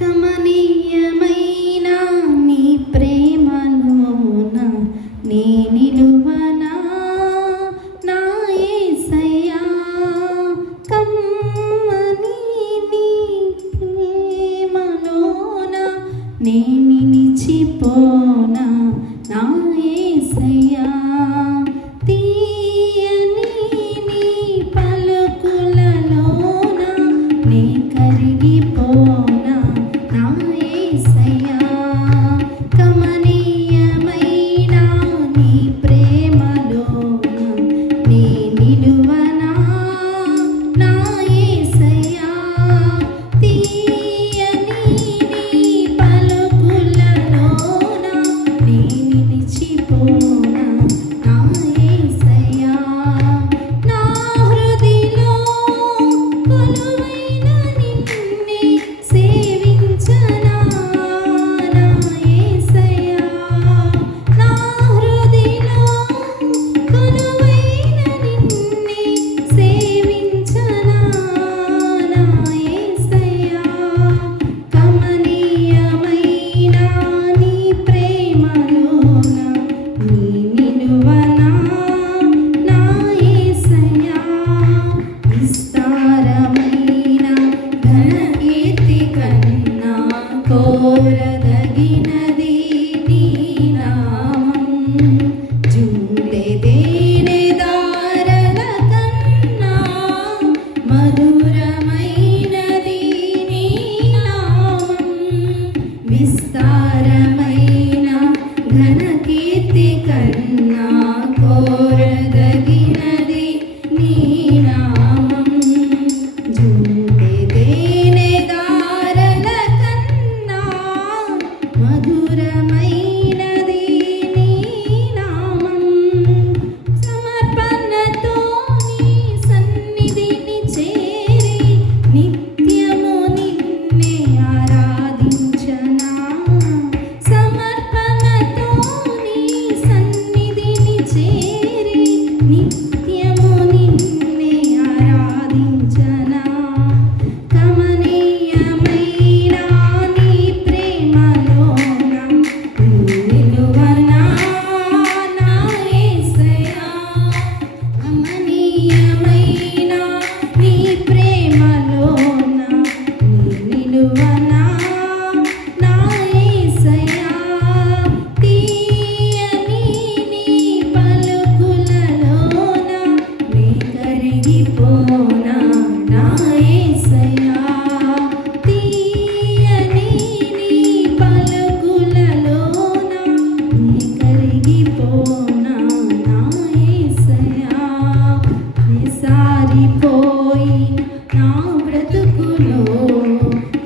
కమనీయమైన నీ ప్రేమలోన నే నిలువనా నా యేసయ్యా. కమ్మని నీ ప్రేమలోన నే నిలిచిపోనా నా యేసయ్యా. తీయని నీ పలుకులలోన నే కరిగిపోనా నా యేసయ్యా. కమనీయమైన నీ ప్రేమలోన నే నిలువనా నా యేసయ్యా. తీయని నీ పలుకులలోన నే నిలిచిపోనా నా యేసయ్యా. నా హృదిలో కొలువైన నిన్నే సేవించనా నా యేసయ్యా. నా హృదిలో కొలువైన నిన్నే సేవించనా నా యేసయ్యా. కమనీయమైన నీ ప్రేమలోన నీ నిలువనా నా యేసయ్యా. విస్తారమైన ఘనకీర్తి కన్నా కోరదగినది నీ నామం. జూలెదేనే దారల కన్నా మధురమైనది నీ నామం. విస్తారమైన ఘనకీర్తి కన్నా కోరదగినది నీ నామం. జూలెదేనే దారల కన్నా మధురమైనది నీ నామం. సమర్పణతో నీ సన్నిధిని చేరి నిత్యము నిన్నే ఆరాధించనా. సమర్పణతో నీ సన్నిధిని చేరి నిత్యము నిన్నే ఆరాధించనా. కమనీయమైన నీ ప్రేమలోన నే నిలువనా నా యేసయ్యా. కమనీయమైన నీ ప్రేమలోన నే నిలువనా నా యేసయ్యా. తీయని నీ పలుకులలోన నే కరిగిపోనా నా యేసయ్యా. తీయని నీ పలుకులలోన నే కరిగిపోనా నా యేసయ్యా. వేసారిపోయి నా బ్రతుకులో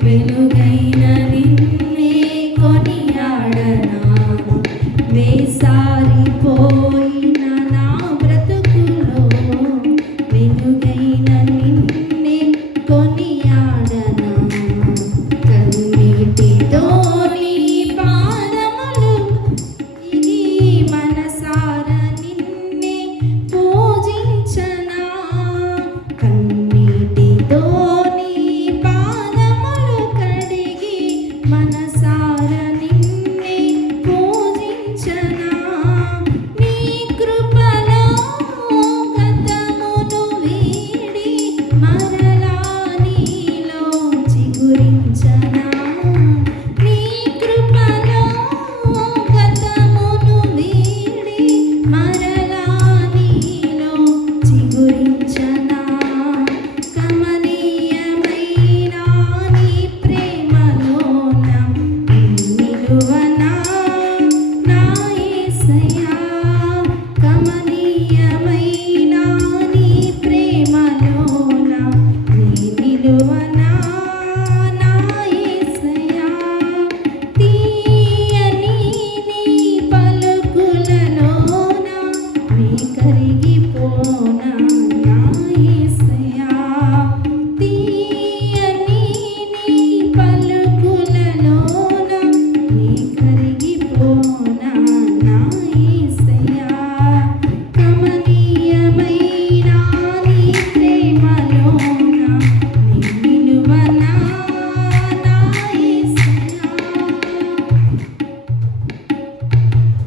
వెలుగైన నిన్నే కొనియాడనా. వేసారిపోయిన నా బ్రతుకులో వెలుగైన నిన్నే కొనియాడనా. కన్నీటితో నీ పాదములు కడిగి మనసారా నిన్నే పూజించనా. కన్నీటితో నీ పాదములు కడిగి మనసారా నిన్నే పూజించనా. నీ కృపలో గతమును వీడి మరలా నీలో చిగురించనా.